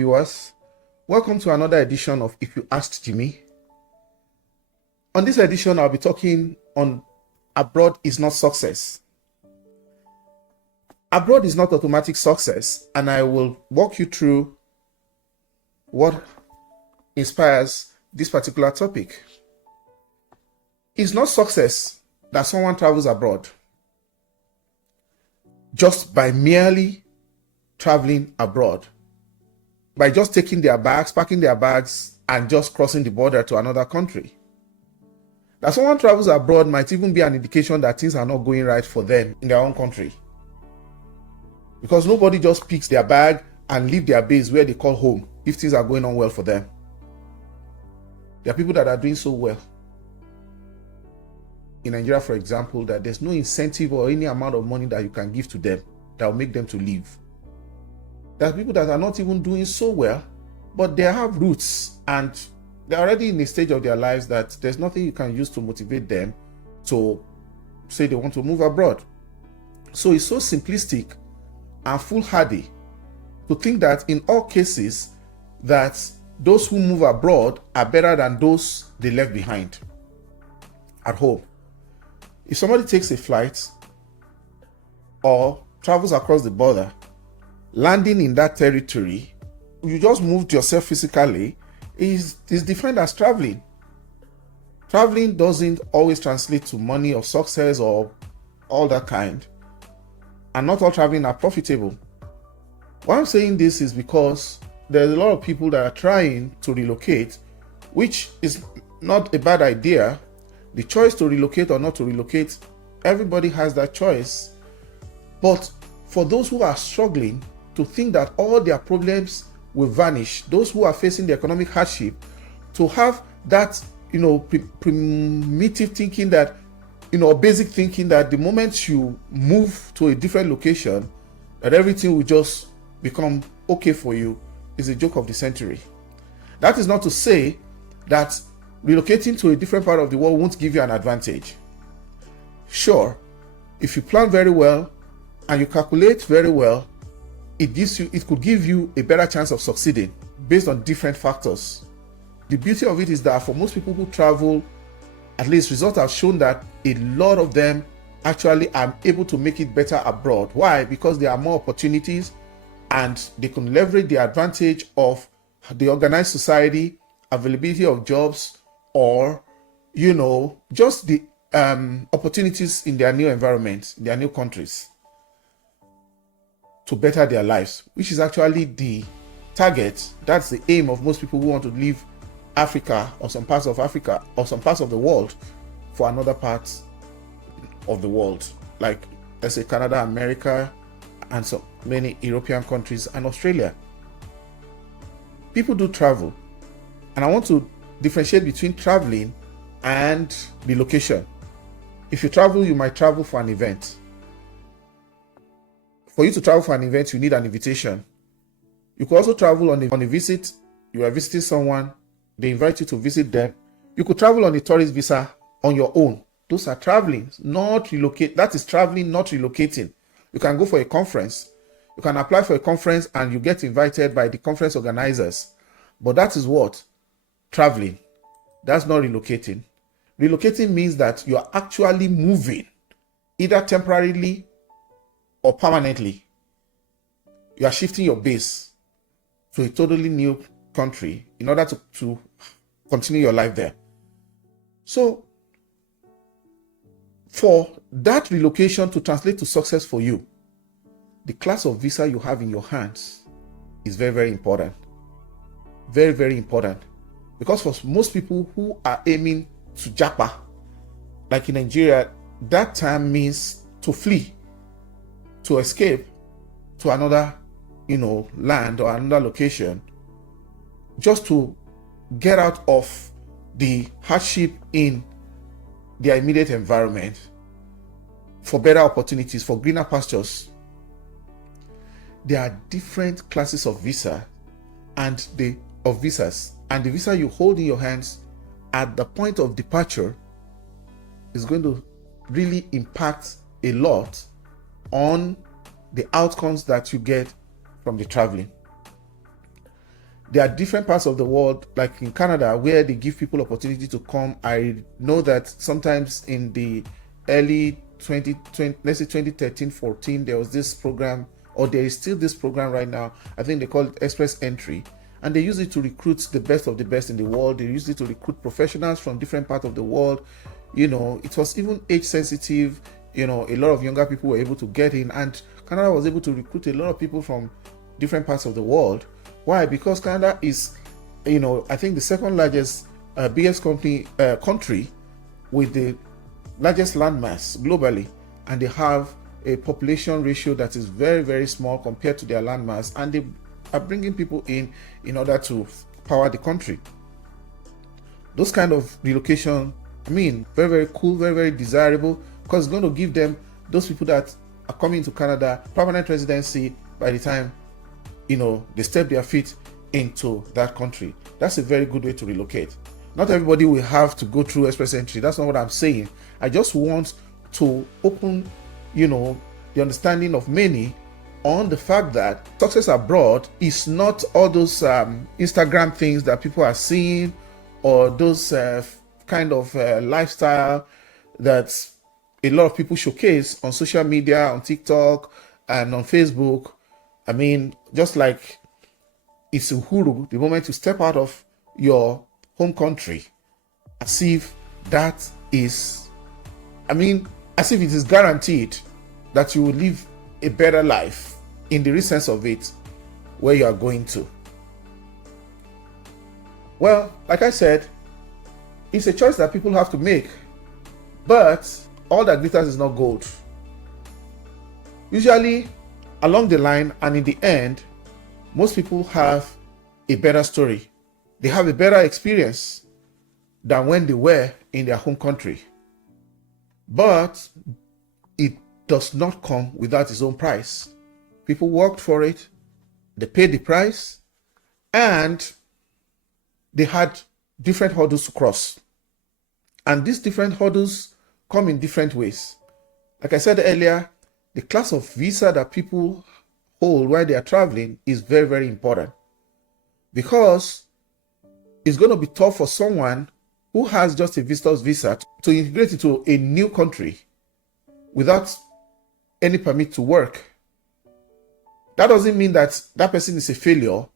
viewers, welcome to another edition of If You Asked Jimmy. On this edition, I'll be talking on abroad is not success. Abroad is not automatic success, and I will walk you through what inspires this particular topic. It's not success that someone travels abroad just by merely traveling abroad, by just taking their bags, packing their bags, and just crossing the border to another country. That someone travels abroad might even be an indication that things are not going right for them in their own country. Because nobody just picks their bag and leave their base where they call home if things are going on well for them. There are people that are doing so well in Nigeria, for example, that there's no incentive or any amount of money that you can give to them that will make them to leave. There are people that are not even doing so well, but they have roots and they're already in a stage of their lives that there's nothing you can use to motivate them to say they want to move abroad. So it's so simplistic and foolhardy to think that in all cases that those who move abroad are better than those they left behind at home. If somebody takes a flight or travels across the border, landing in that territory, you just moved yourself physically, is defined as traveling. Traveling doesn't always translate to money or success or all that kind. And not all traveling are profitable. Why I'm saying this is because there's a lot of people that are trying to relocate, which is not a bad idea. The choice to relocate or not to relocate, everybody has that choice. But for those who are struggling to think that all their problems will vanish, those who are facing the economic hardship, to have that, primitive thinking that, basic thinking that the moment you move to a different location, that everything will just become okay for you, is a joke of the century. That is not to say that relocating to a different part of the world won't give you an advantage. Sure, if you plan very well and you calculate very well, it could give you a better chance of succeeding based on different factors. The beauty of it is that for most people who travel, at least results have shown that a lot of them actually are able to make it better abroad. Why? Because there are more opportunities and they can leverage the advantage of the organized society, availability of jobs, or, just the opportunities in their new environments, their new countries, to better their lives, which is actually the target. That's the aim of most people who want to leave Africa or some parts of Africa or some parts of the world for another part of the world, like let's say Canada, America, and so many European countries and Australia. People do travel, and I want to differentiate between traveling and relocation. If you travel, you might travel for an event. For you to travel for an event, you need an invitation. You could also travel on a visit. You are visiting someone, they invite you to visit them. You could travel on a tourist visa on your own. Those are traveling, not relocate. That is traveling, not relocating. You can go for a conference. You can apply for a conference and you get invited by the conference organizers. But that is what? Traveling. That's not relocating. Relocating means that you are actually moving, either temporarily or permanently. You are shifting your base to a totally new country in order to continue your life there. So, for that relocation to translate to success for you, the class of visa you have in your hands is very, very important. Very, very important. Because for most people who are aiming to Japa, like in Nigeria, that term means to flee, to escape to another, land or another location, just to get out of the hardship in their immediate environment for better opportunities, for greener pastures. There are different classes of visa and the visa you hold in your hands at the point of departure is going to really impact a lot on the outcomes that you get from the traveling. there are different parts of the world, like in Canada, where they give people opportunity to come. I know that sometimes in the early 2020, let's say 2013, 14, there was this program, or there is still this program right now. I think they call it Express Entry. And they use it to recruit the best of the best in the world. They use it to recruit professionals from different parts of the world. You know, it was even age sensitive. You know, a lot of younger people were able to get in, and Canada was able to recruit a lot of people from different parts of the world. Why? Because Canada is, you know, I think the second largest, biggest country with the largest landmass globally, and they have a population ratio that is very, very small compared to their landmass, and they are bringing people in order to power the country. Those kind of relocation, I mean, very, very cool, very, very desirable, because it's going to give them, those people that are coming to Canada, permanent residency by the time, you know, they step their feet into that country. That's a very good way to relocate. Not everybody will have to go through express entry. That's not what I'm saying. I just want to open, you know, the understanding of many on the fact that success abroad is not all those Instagram things that people are seeing, or those kind of lifestyle that a lot of people showcase on social media, on TikTok and on Facebook. I mean, just like it's uhuru, the moment you step out of your home country, as if that is, I mean, as if it is guaranteed that you will live a better life in the real sense of it where you are going to. Well, like I said, it's a choice that people have to make, but all that glitters is not gold. Usually, along the line and in the end, most people have a better story. They have a better experience than when they were in their home country. But it does not come without its own price. People worked for it, they paid the price, and they had different hurdles to cross. And these different hurdles come in different ways. Like I said earlier, the class of visa that people hold while they are traveling is very, very important, because it's going to be tough for someone who has just a visitor's visa to integrate into a new country without any permit to work. That doesn't mean that that person is a failure,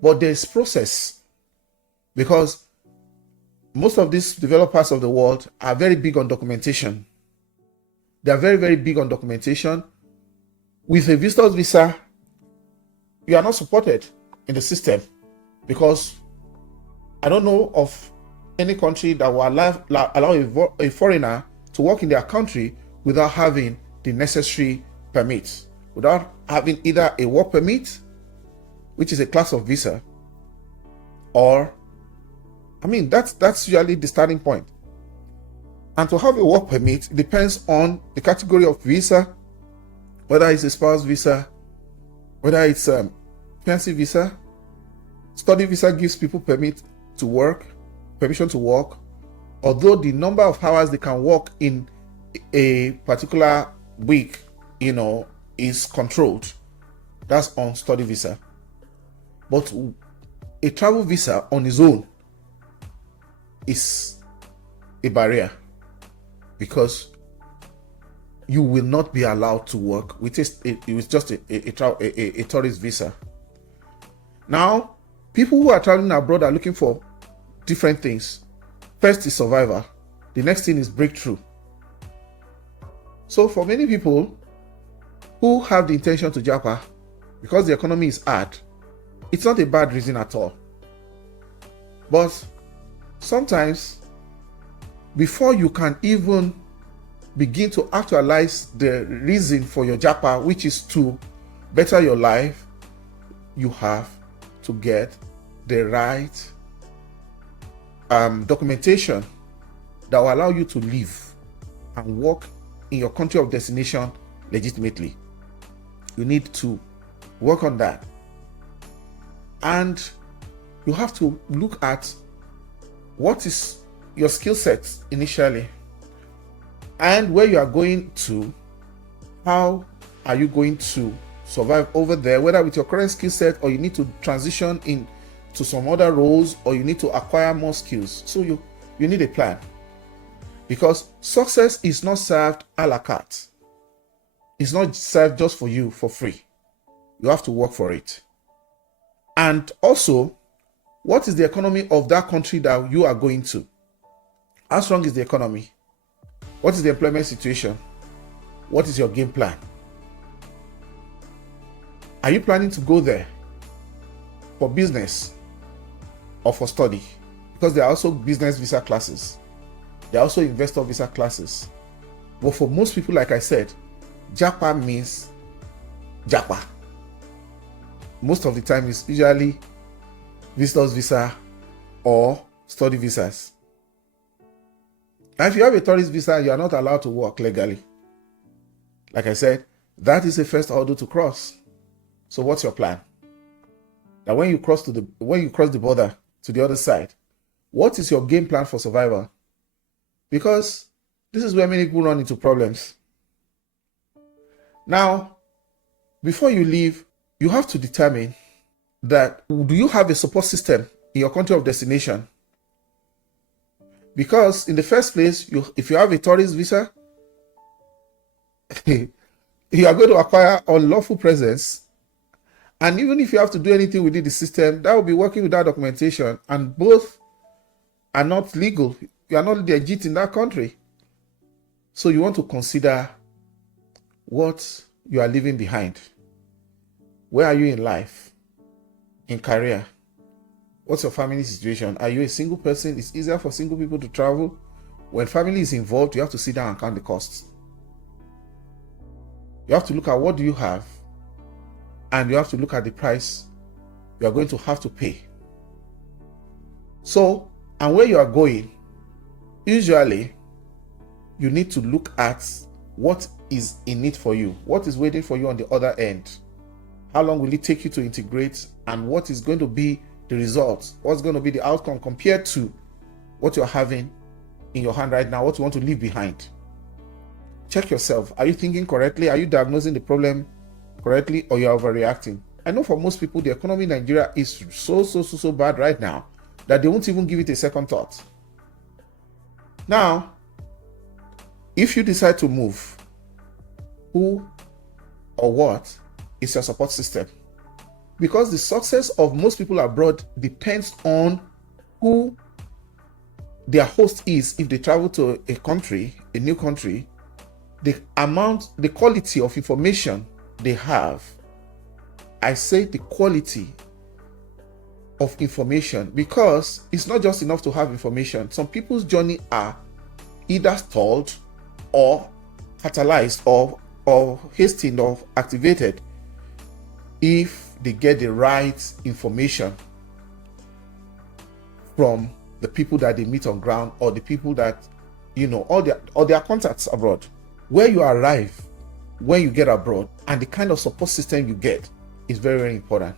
but there's process, because most of these developers of the world are very big on documentation. They are very, very big on documentation. With a visitor's visa, you are not supported in the system, because I don't know of any country that will allow a foreigner to work in their country without having the necessary permits, without having either a work permit, which is a class of visa, or, I mean, that's usually the starting point. And to have a work permit, it depends on the category of visa, whether it's a spouse visa, whether it's a fiancé visa. Study visa gives people permission to work, although the number of hours they can work in a particular week, you know, is controlled. That's on study visa. But a travel visa on its own is a barrier, because you will not be allowed to work with just a tourist visa. Now, people who are traveling abroad are looking for different things. First is survival. The next thing is breakthrough. So for many people who have the intention to Japa, because the economy is hard, it's not a bad reason at all. But sometimes, before you can even begin to actualize the reason for your Japa, which is to better your life, you have to get the right documentation that will allow you to live and work in your country of destination legitimately. You need to work on that. And you have to look at what is your skill set initially, and where you are going to, how are you going to survive over there, whether with your current skill set or you need to transition in to some other roles, or you need to acquire more skills. So you need a plan, because success is not served a la carte. It's not served just for you for free. You have to work for it. And also, what is the economy of that country that you are going to? How strong is the economy? What is the employment situation? What is your game plan? Are you planning to go there for business or for study? Because there are also business visa classes. There are also investor visa classes. But for most people, like I said, Japa means Japa. Most of the time, it's usually visitor's visa or study visas. Now, if you have a tourist visa, you are not allowed to work legally. Like I said, that is the first hurdle to cross. So what's your plan? Now, when you cross the border to the other side, what is your game plan for survival? Because this is where many people run into problems. Now, before you leave, you have to determine that, do you have a support system in your country of destination? Because in the first place, if you have a tourist visa, you are going to acquire unlawful presence. And even if you have to do anything within the system, that will be working without documentation, and both are not legal. You are not legit in that country. So you want to consider what you are leaving behind. Where are you in life? In career? What's your family situation? Are you a single person? It's easier for single people to travel. When family is involved, you have to sit down and count the costs. You have to look at what do you have, and you have to look at the price you are going to have to pay. So, and where you are going, usually you need to look at what is in it for you, what is waiting for you on the other end. How long will it take you to integrate, and what is going to be the result? What's going to be the outcome compared to what you're having in your hand right now, what you want to leave behind? Check yourself. Are you thinking correctly? Are you diagnosing the problem correctly, or you're overreacting? I know for most people, the economy in Nigeria is so bad right now that they won't even give it a second thought. Now, if you decide to move, who or what is your support system? Because the success of most people abroad depends on who their host is. If they travel to a country, a new country, the quality of information they have. I say the quality of information, because it's not just enough to have information. Some people's journey are either stalled or catalyzed or hastened or activated if they get the right information from the people that they meet on ground, or the people that, or their contacts abroad. Where you arrive when you get abroad and the kind of support system you get is very, very important.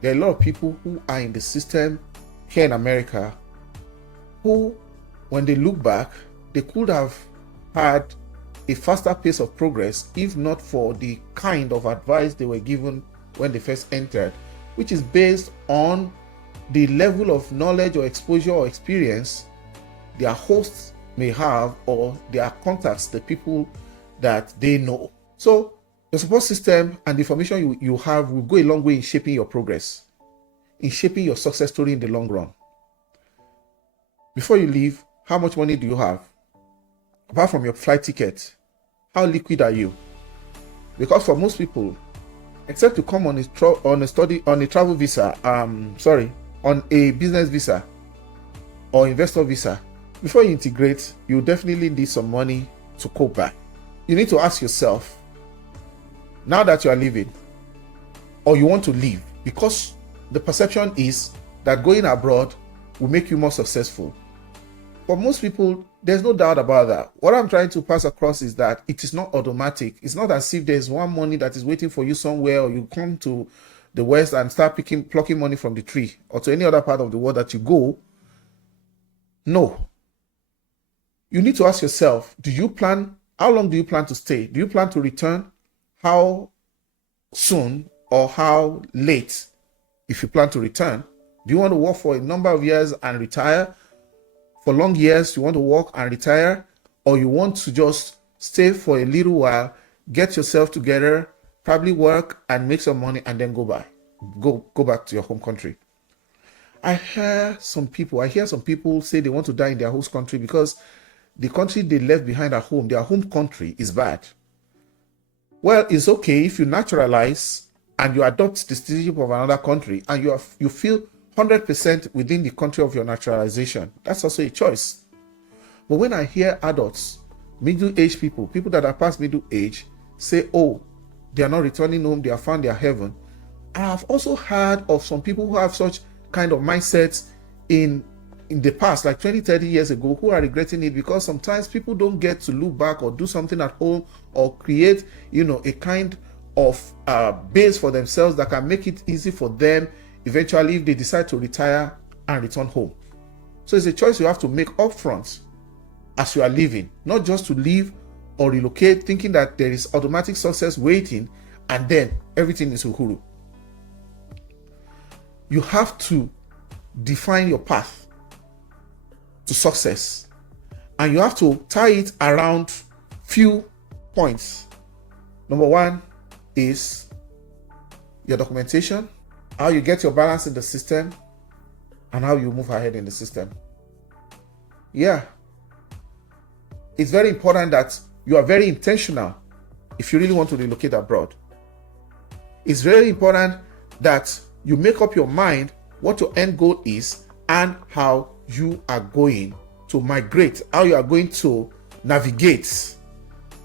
There are a lot of people who are in the system here in America who, when they look back, they could have had a faster pace of progress if not for the kind of advice they were given when they first entered, which is based on the level of knowledge or exposure or experience their hosts may have, or their contacts, the people that they know. So the support system and the information you have will go a long way in shaping your progress, in shaping your success story in the long run. Before you leave, how much money do you have? Apart from your flight ticket, how liquid are you? Because for most people, except to come on a travel visa, on a business visa or investor visa, before you integrate, you definitely need some money to cope back. You need to ask yourself, now that you are leaving, or you want to leave, because the perception is that going abroad will make you more successful. For most people, there's no doubt about that. What I'm trying to pass across is that it is not automatic. It's not as if there's one money that is waiting for you somewhere, or you come to the West and start plucking money from the tree, or to any other part of the world that you go. No. You need to ask yourself, how long do you plan to stay? Do you plan to return? How soon or how late, if you plan to return? Do you want to work for a number of years and retire? For long years, you want to work and retire? Or you want to just stay for a little while, get yourself together, probably work and make some money and then go back to your home country? I hear some people say they want to die in their host country because the country they left behind at home, their home country, is bad. Well, it's okay if you naturalize and you adopt the citizenship of another country and you feel 100% within the country of your naturalization. That's also a choice. But when I hear adults, middle-aged people that are past middle age, say, oh, they are not returning home, they have found their heaven. I have also heard of some people who have such kind of mindsets in the past, like 20, 30 years ago, who are regretting it because sometimes people don't get to look back or do something at home or create, a kind of base for themselves that can make it easy for them eventually if they decide to retire and return home. So it's a choice you have to make upfront as you are leaving, not just to leave or relocate thinking that there is automatic success waiting and then everything is uhuru. You have to define your path to success and you have to tie it around few points. Number one is your documentation, how you get your balance in the system, and how you move ahead in the system. Yeah. It's very important that you are very intentional if you really want to relocate abroad. It's very important that you make up your mind what your end goal is and how you are going to migrate, how you are going to navigate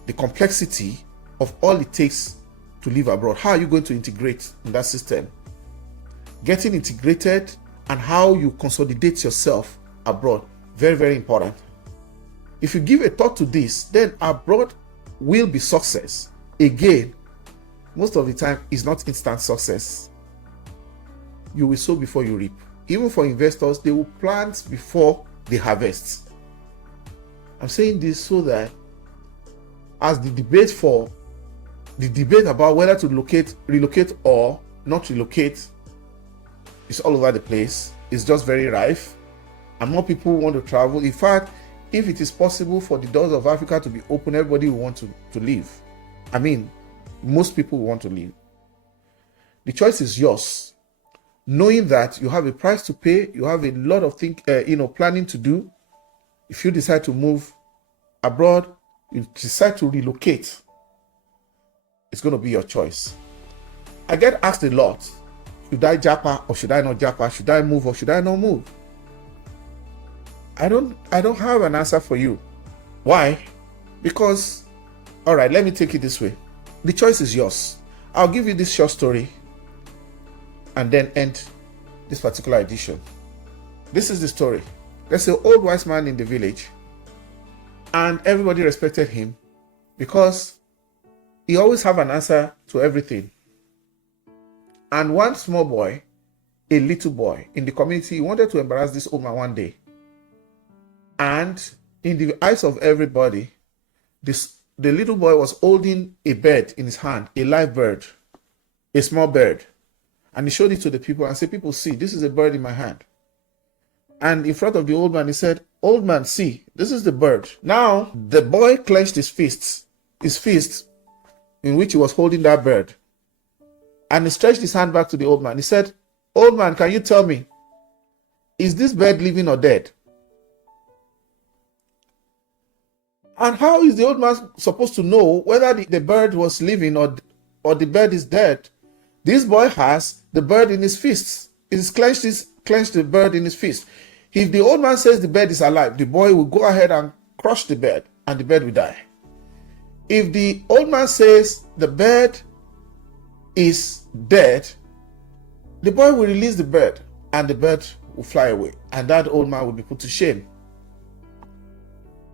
the complexity of all it takes to live abroad. How are you going to integrate in that system? Getting integrated and how you consolidate yourself abroad. Very, very important. If you give a thought to this, then abroad will be success. Again, most of the time, it's not instant success. You will sow before you reap. Even for investors, they will plant before they harvest. I'm saying this so that as the debate about whether to relocate or not relocate is all over the place. It's just very rife and more people want to travel. In fact, if it is possible for the doors of Africa to be open, everybody will want to leave. I mean, most people want to leave. The choice is yours. Knowing that you have a price to pay, you have a lot of planning to do. If you decide to move abroad, you decide to relocate, it's going to be your choice. I get asked a lot, should I Japa or should I not Japa? Should I move or should I not move? I don't have an answer for you. Why? Because, all right, let me take it this way. The choice is yours. I'll give you this short story and then end this particular edition. This is the story. There's an old wise man in the village and everybody respected him because he always have an answer to everything. And one small boy, a little boy in the community, he wanted to embarrass this old man one day. And in the eyes of everybody, the little boy was holding a bird in his hand, a live bird, a small bird. And he showed it to the people and said, people, see, this is a bird in my hand. And in front of the old man, he said, old man, see, this is the bird. Now, the boy clenched his fist in which he was holding that bird. And he stretched his hand back to the old man. He said, old man, can you tell me, is this bird living or dead? And how is the old man supposed to know whether the bird was living or the bird is dead? This boy has the bird in his fists. He's clenched the bird in his fist. If the old man says the bird is alive, the boy will go ahead and crush the bird and the bird will die. If the old man says the bird is dead, the boy will release the bird and the bird will fly away and that old man will be put to shame.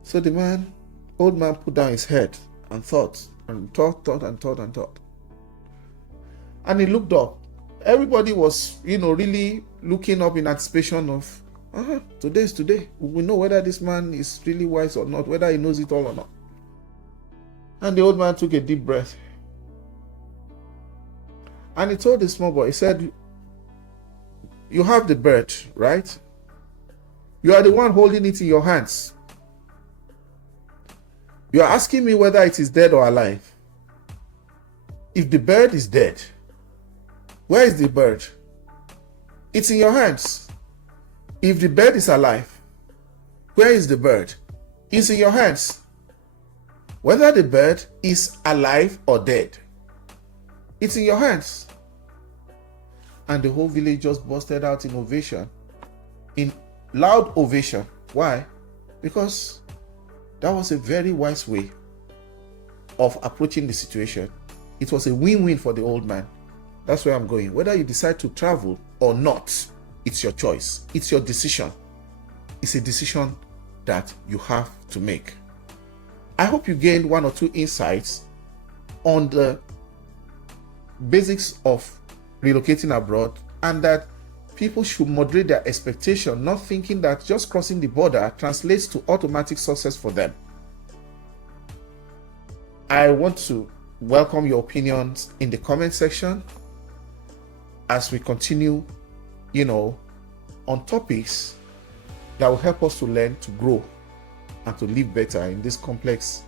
So the old man put down his head and thought. And he looked up. Everybody was, really looking up in anticipation of, today is today. We will know whether this man is really wise or not, whether he knows it all or not. And the old man took a deep breath. And he told the small boy, he said, you have the bird, right? You are the one holding it in your hands. You are asking me whether it is dead or alive. If the bird is dead, where is the bird? It's in your hands. If the bird is alive, where is the bird? It's in your hands. Whether the bird is alive or dead, it's in your hands. And the whole village just busted out in ovation, in loud ovation. Why? Because that was a very wise way of approaching the situation. It was a win-win for the old man. That's where I'm going. Whether you decide to travel or not, it's your choice. It's your decision. It's a decision that you have to make. I hope you gained one or two insights on the basics of relocating abroad, and that people should moderate their expectation, not thinking that just crossing the border translates to automatic success for them. I want to welcome your opinions in the comment section as we continue, on topics that will help us to learn, to grow, and to live better in this complex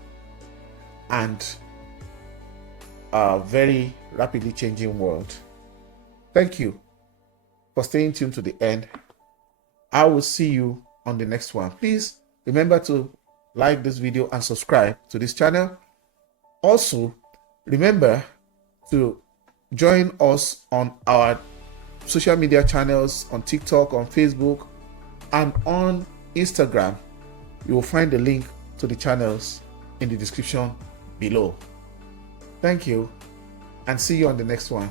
and very rapidly changing world. Thank you for staying tuned to the end. I will see you on the next one. Please remember to like this video and subscribe to this channel. Also, remember to join us on our social media channels on TikTok, on Facebook, and on Instagram. You will find the link to the channels in the description below. Thank you, and see you on the next one.